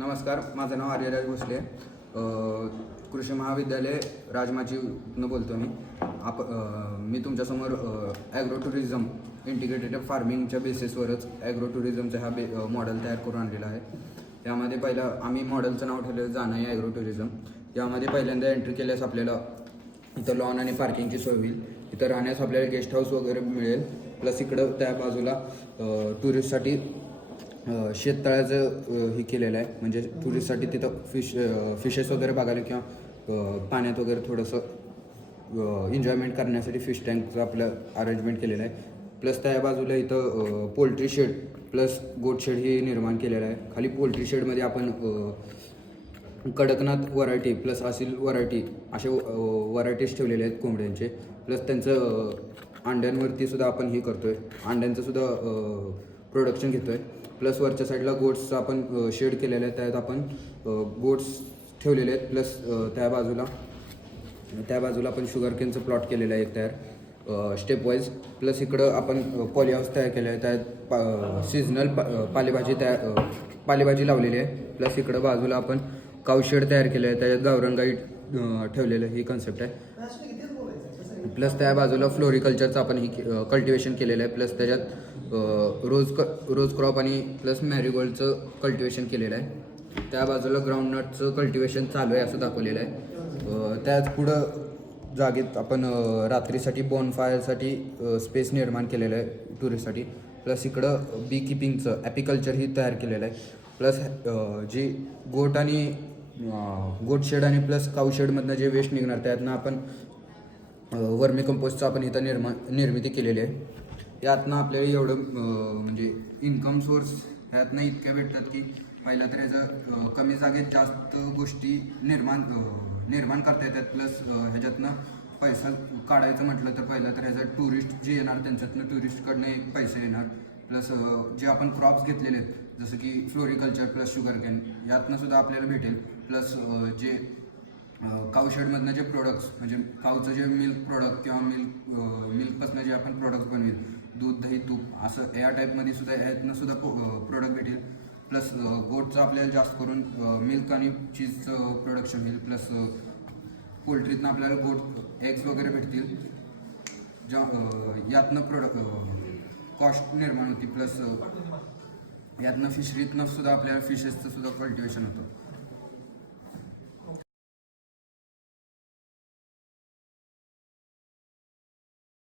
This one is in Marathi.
नमस्कार, माझं नाव आर्यराज भोसले. कृषी महाविद्यालय राजमाचीतनं बोलतो मी. मी तुमच्यासमोर ॲग्रो टुरिझम इंटिग्रेटेड फार्मिंगच्या बेसिसवरच ॲग्रो टुरिझमचा हा मॉडेल तयार करून आणलेला आहे. यामध्ये पहिलं आम्ही मॉडेलचं नाव ठेवलं जाणाई ॲग्रो टुरिझम. यामध्ये पहिल्यांदा एंट्री केल्यास आपल्याला इथं लॉन आणि पार्किंगची सोय होईल. इथं राहण्यास आपल्याला गेस्ट हाऊस वगैरे मिळेल. प्लस इकडं त्या बाजूला टुरिस्टसाठी शेततळ्याचं हे केलेलं आहे. म्हणजे टुरिस्टसाठी तिथं फिशेस वगैरे बघायला किंवा पाण्यात वगैरे थोडंसं एन्जॉयमेंट करण्यासाठी फिश टँकचं आपलं अरेंजमेंट केलेलं आहे. प्लस त्या बाजूला इथं पोल्ट्री शेड प्लस गोट शेड ही निर्माण केलेलं आहे. खाली पोल्ट्री शेडमध्ये आपण कडकनाथ व्हरायटी प्लस असील व्हरायटी असे व्हरायटीज ठेवलेले आहेत कोंबड्यांचे. प्लस त्यांचं अंड्यांवरती सुद्धा आपण हे करतो आहे, अंड्यांचं सुद्धा प्रोडक्शन घेतो आहे. प्लस वरच्या साईडला गोट्सचं आपण शेड केलेलं आहे, त्यात आपण गोट्स ठेवलेले आहेत. प्लस त्या बाजूला आपण शुगर केनचं प्लॉट केलेलं आहे एक तयार स्टेपवाईज. प्लस इकडं आपण पॉली हाऊस तयार केलं आहे, त्यात सीझनल पालेभाजी लावलेली आहे. प्लस इकडं बाजूला आपण काऊ शेड तयार केलं आहे, त्याच्यात गावरान गाई ठेवलेलं ही कन्सेप्ट आहे. प्लस त्या बाजूला फ्लोरिकल्चरचं आपण ही कल्टिवेशन केलेलं आहे. प्लस त्याच्यात रोज क्रॉप आणि प्लस मॅरीगोल्डचं कल्टिवेशन केलेलं आहे. त्या बाजूला ग्राउंडनटचं कल्टिवेशन चालू आहे असं दाखवलेलं आहे. त्याच पुढं जागेत आपण रात्रीसाठी बॉनफायरसाठी स्पेस निर्माण केलेलं आहे टुरिस्टसाठी. प्लस इकडं बी किपिंगचं ॲपिकल्चर ही तयार केलेलं आहे. प्लस जी गोट शेड आणि प्लस काऊ शेडमधनं जे वेस्ट निघणार त्यातनं आपण वर्मी कंपोस्टचं आपण इथं निर्मिती केलेली आहे. यातनं आपल्याला एवढं म्हणजे इन्कम सोर्स ह्यातनं इतक्या भेटतात की पहिला तर ह्याचं कमी जागेत जास्त गोष्टी निर्माण करता येतात. प्लस ह्याच्यातनं पैसा काढायचं म्हटलं तर पहिलं तर ह्याचं टुरिस्ट जे येणार त्यांच्यातनं टुरिस्टकडनं एक पैसे येणार. प्लस जे आपण क्रॉप्स घेतलेले आहेत जसं की फ्लोरिकल्चर प्लस शुगर कॅन यातनं सुद्धा आपल्याला भेटेल. प्लस जे काऊ शेडमधनं जे प्रोडक्ट्स म्हणजे काऊचं जे मिल्क प्रोडक्ट किंवा मिल्कपासून जे आपण प्रोडक्ट्स बनवेल दूध दही तूप असं या टाईपमध्ये सुद्धा ह्यातनं सुद्धा प्रोडक्ट भेटेल. प्लस गोटचं आपल्याला जास्त करून मिल्क आणि चीजचं प्रोडक्शन होईल. प्लस पोल्ट्रीतनं आपल्याला गोट एग्स वगैरे भेटतील यातनं कॉस्ट निर्माण होती. प्लस यातनं फिशरीतनं सुद्धा आपल्याला फिशेसचं सुद्धा कल्टिवेशन होतं.